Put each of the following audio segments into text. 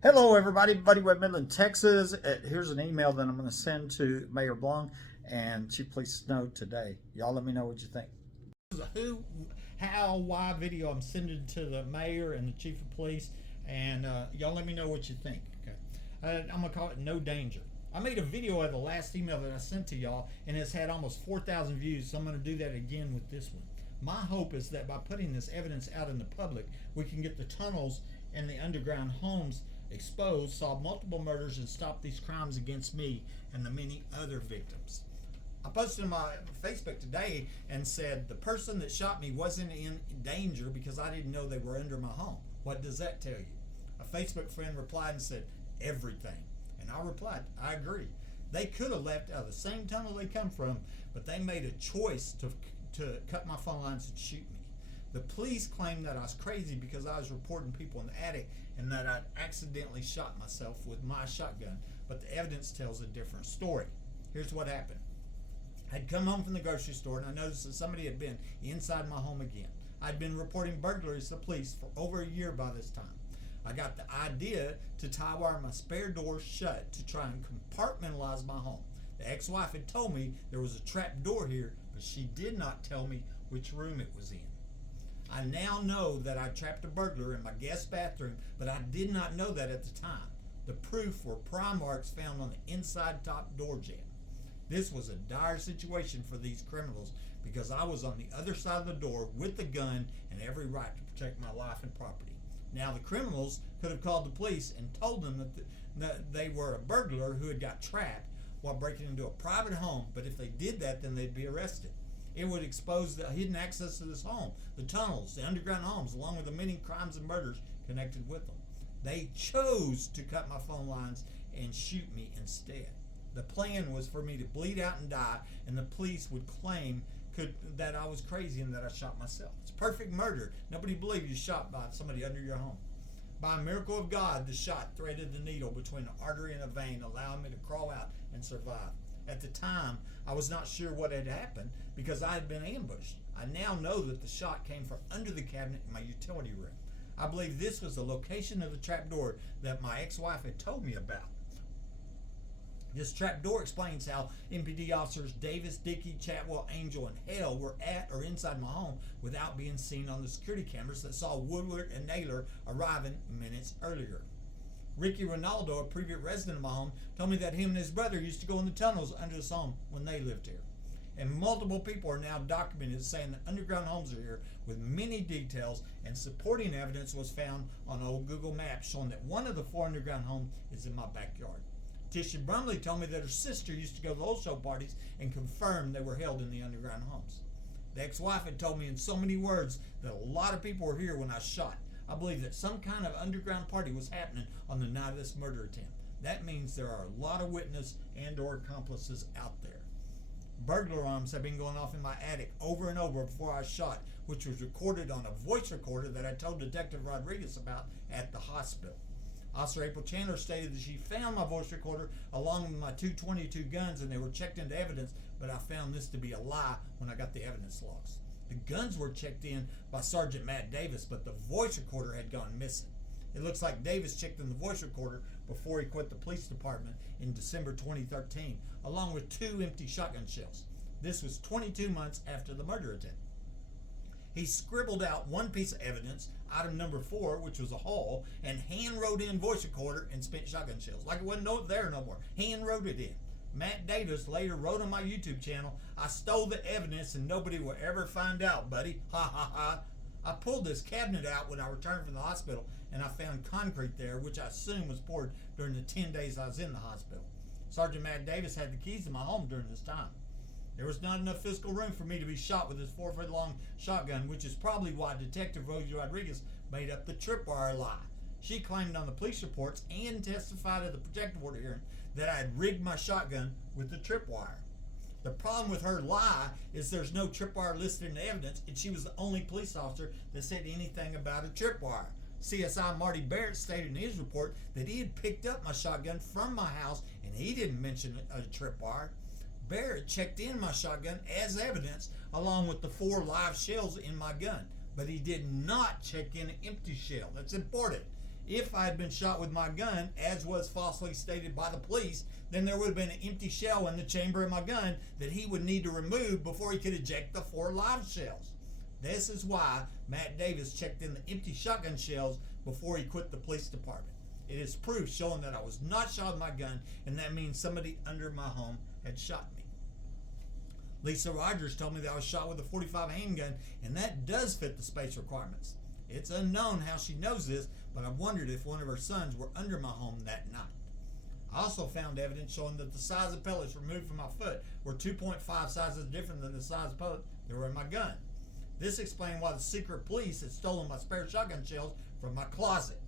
Hello, everybody. Buddy Webb, Midland, Texas. Here's an email that I'm going to send to Mayor Blong and Chief Police Snow today. Y'all let me know what you think. This is a who, how, why video I'm sending to the mayor and the chief of police, and y'all let me know what you think. Okay, I'm going to call it No Danger. I made a video of the last email that I sent to y'all, and it's had almost 4,000 views, so I'm going to do that again with this one. My hope is that by putting this evidence out in the public, we can get the tunnels and the underground homes exposed, solve multiple murders, and stop these crimes against me and the many other victims. I posted on my Facebook today and said the person that shot me wasn't in danger because I didn't know they were under my home. What does that tell you? A Facebook friend replied and said, everything. And I replied, I agree. They could have left out of the same tunnel they come from, but they made a choice to cut my phone lines and shoot me. The police claimed that I was crazy because I was reporting people in the attic and that I'd accidentally shot myself with my shotgun, but the evidence tells a different story. Here's what happened. I'd come home from the grocery store and I noticed that somebody had been inside my home again. I'd been reporting burglaries to the police for over a year by this time. I got the idea to tie wire my spare door shut to try and compartmentalize my home. The ex-wife had told me there was a trap door here, but she did not tell me which room it was in. I now know that I trapped a burglar in my guest bathroom, but I did not know that at the time. The proof were pry marks found on the inside top door jamb. This was a dire situation for these criminals because I was on the other side of the door with the gun and every right to protect my life and property. Now the criminals could have called the police and told them that they were a burglar who had got trapped while breaking into a private home, but if they did that, then they'd be arrested. It would expose the hidden access to this home, the tunnels, the underground homes, along with the many crimes and murders connected with them. They chose to cut my phone lines and shoot me instead. The plan was for me to bleed out and die, and the police would claim that I was crazy and that I shot myself. It's perfect murder. Nobody believed you shot by somebody under your home. By a miracle of God, the shot threaded the needle between an artery and a vein, allowing me to crawl out and survive. At the time, I was not sure what had happened because I had been ambushed. I now know that the shot came from under the cabinet in my utility room. I believe this was the location of the trapdoor that my ex-wife had told me about. This trapdoor explains how MPD officers Davis, Dickey, Chatwell, Angel, and Hale were at or inside my home without being seen on the security cameras that saw Woodward and Naylor arriving minutes earlier. Ricky Ronaldo, a previous resident of my home, told me that him and his brother used to go in the tunnels under this home when they lived here. And multiple people are now documented saying that underground homes are here with many details, and supporting evidence was found on old Google Maps showing that one of the 4 underground homes is in my backyard. Tisha Brumley told me that her sister used to go to those show parties and confirmed they were held in the underground homes. The ex-wife had told me in so many words that a lot of people were here when I shot. I believe that some kind of underground party was happening on the night of this murder attempt. That means there are a lot of witnesses and or accomplices out there. Burglar alarms have been going off in my attic over and over before I shot, which was recorded on a voice recorder that I told Detective Rodriguez about at the hospital. Officer April Chandler stated that she found my voice recorder along with my 222 guns and they were checked into evidence, but I found this to be a lie when I got the evidence logs. The guns were checked in by Sergeant Matt Davis, but the voice recorder had gone missing. It looks like Davis checked in the voice recorder before he quit the police department in December 2013, along with 2 empty shotgun shells. This was 22 months after the murder attempt. He scribbled out one piece of evidence, item number 4, which was a haul, and hand wrote in voice recorder and spent shotgun shells. Like it wasn't there no more. Hand wrote it in. Matt Davis later wrote on my YouTube channel, I stole the evidence and nobody will ever find out, buddy. Ha ha ha. I pulled this cabinet out when I returned from the hospital and I found concrete there, which I assume was poured during the 10 days I was in the hospital. Sergeant Matt Davis had the keys to my home during this time. There was not enough physical room for me to be shot with this 4-foot-long shotgun, which is probably why Detective Rosie Rodriguez made up the tripwire lie. She claimed on the police reports and testified at the protective order hearing that I had rigged my shotgun with the tripwire. The problem with her lie is there's no tripwire listed in the evidence, and she was the only police officer that said anything about a tripwire. CSI Marty Barrett stated in his report that he had picked up my shotgun from my house, and he didn't mention a tripwire. Barrett checked in my shotgun as evidence along with the 4 live shells in my gun, but he did not check in an empty shell. That's important. If I had been shot with my gun, as was falsely stated by the police, then there would have been an empty shell in the chamber of my gun that he would need to remove before he could eject the 4 live shells. This is why Matt Davis checked in the empty shotgun shells before he quit the police department. It is proof showing that I was not shot with my gun, and that means somebody under my home had shot me. Lisa Rogers told me that I was shot with a .45 handgun, and that does fit the space requirements. It's unknown how she knows this, but I wondered if one of her sons were under my home that night. I also found evidence showing that the size of pellets removed from my foot were 2.5 sizes different than the size of pellets that were in my gun. This explained why the secret police had stolen my spare shotgun shells from my closet.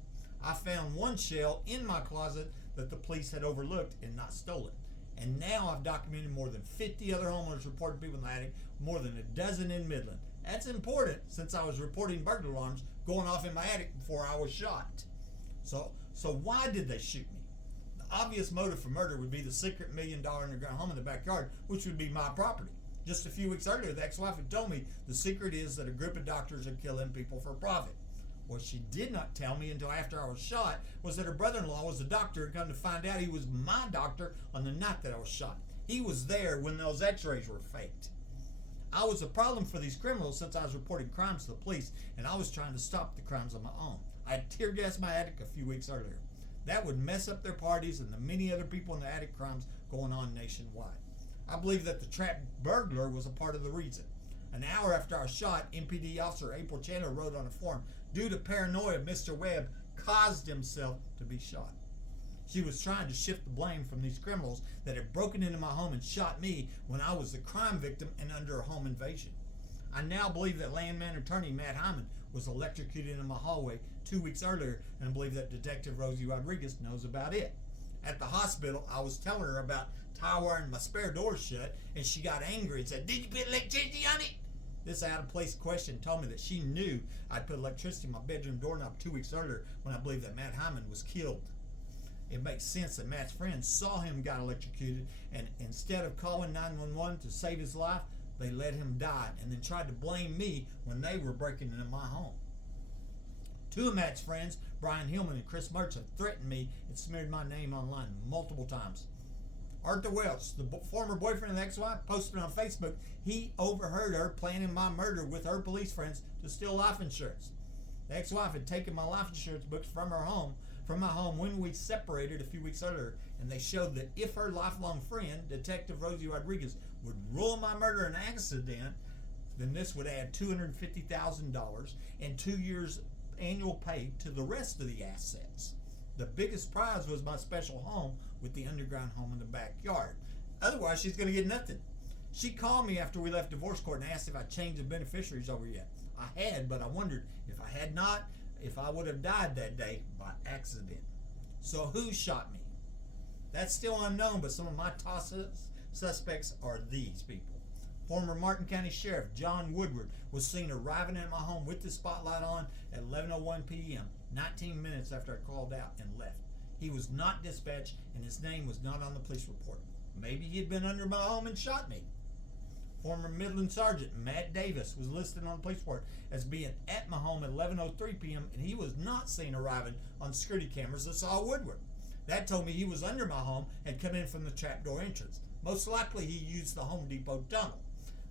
I found one shell in my closet that the police had overlooked and not stolen. And now I've documented more than 50 other homeowners reporting people in the attic, more than a dozen in Midland. That's important since I was reporting burglar alarms going off in my attic before I was shot. So why did they shoot me? The obvious motive for murder would be the secret $1 million underground home in the backyard, which would be my property. Just a few weeks earlier, the ex-wife had told me the secret is that a group of doctors are killing people for profit. What she did not tell me until after I was shot was that her brother-in-law was a doctor and come to find out he was my doctor on the night that I was shot. He was there when those x-rays were faked. I was a problem for these criminals since I was reporting crimes to the police, and I was trying to stop the crimes on my own. I had tear gassed my attic a few weeks earlier. That would mess up their parties and the many other people in the attic crimes going on nationwide. I believe that the trap burglar was a part of the reason. An hour after I was shot, MPD officer April Chandler wrote on a form, "Due to paranoia, Mr. Webb caused himself to be shot." She was trying to shift the blame from these criminals that had broken into my home and shot me when I was the crime victim and under a home invasion. I now believe that landman attorney Matt Hyman was electrocuted in my hallway 2 weeks earlier, and I believe that Detective Rosie Rodriguez knows about it. At the hospital, I was telling her about tie wiring my spare door shut, and she got angry and said, "Did you put electricity on it?" This out-of-place question told me that she knew I'd put electricity in my bedroom doorknob 2 weeks earlier when I believed that Matt Hyman was killed. It makes sense that Matt's friends saw him got electrocuted, and instead of calling 911 to save his life, they let him die and then tried to blame me when they were breaking into my home. Two of Matt's friends, Brian Hillman and Chris Mertz, have threatened me and smeared my name online multiple times. Arthur Welch, the former boyfriend of the ex-wife, posted on Facebook he overheard her planning my murder with her police friends to steal life insurance. The ex-wife had taken my life insurance books from my home when we separated a few weeks earlier, and they showed that if her lifelong friend, Detective Rosie Rodriguez, would rule my murder an accident, then this would add $250,000 and 2 years annual pay to the rest of the assets. The biggest prize was my special home with the underground home in the backyard. Otherwise, she's going to get nothing. She called me after we left divorce court and asked if I changed the beneficiaries over yet. I had, but I wondered if I had not, if I would have died that day by accident. So who shot me? That's still unknown, but some of my top suspects are these people. Former Martin County Sheriff John Woodward was seen arriving at my home with the spotlight on at 11:01 p.m., 19 minutes after I called out and left. He was not dispatched, and his name was not on the police report. Maybe he had been under my home and shot me. Former Midland Sergeant Matt Davis was listed on the police report as being at my home at 11:03 p.m., and he was not seen arriving on security cameras that saw Woodward. That told me he was under my home and come in from the trapdoor entrance. Most likely he used the Home Depot tunnel.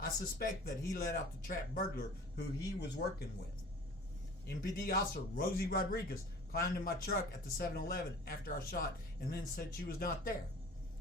I suspect that he let out the trap burglar who he was working with. MPD officer Rosie Rodriguez climbed in my truck at the 7-Eleven after I shot and then said she was not there.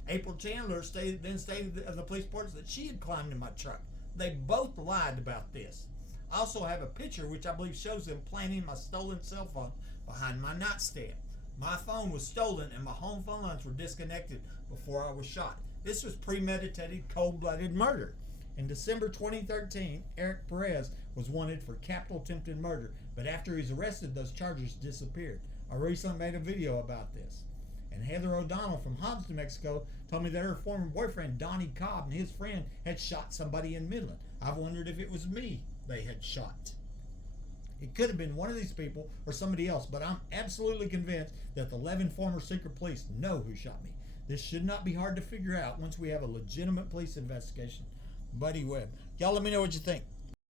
April Chandler stated in the police reports that she had climbed in my truck. They both lied about this. I also have a picture which I believe shows them planting my stolen cell phone behind my nightstand. My phone was stolen and my home phone lines were disconnected before I was shot. This was premeditated, cold-blooded murder. In December 2013, Eric Perez was wanted for capital attempted murder, but after he was arrested, those charges disappeared. I recently made a video about this. And Heather O'Donnell from Hobbs, New Mexico, told me that her former boyfriend, Donnie Cobb, and his friend had shot somebody in Midland. I've wondered if it was me they had shot. It could have been one of these people or somebody else, but I'm absolutely convinced that the 11 former secret police know who shot me. This should not be hard to figure out once we have a legitimate police investigation. Buddy Webb. Y'all let me know what you think.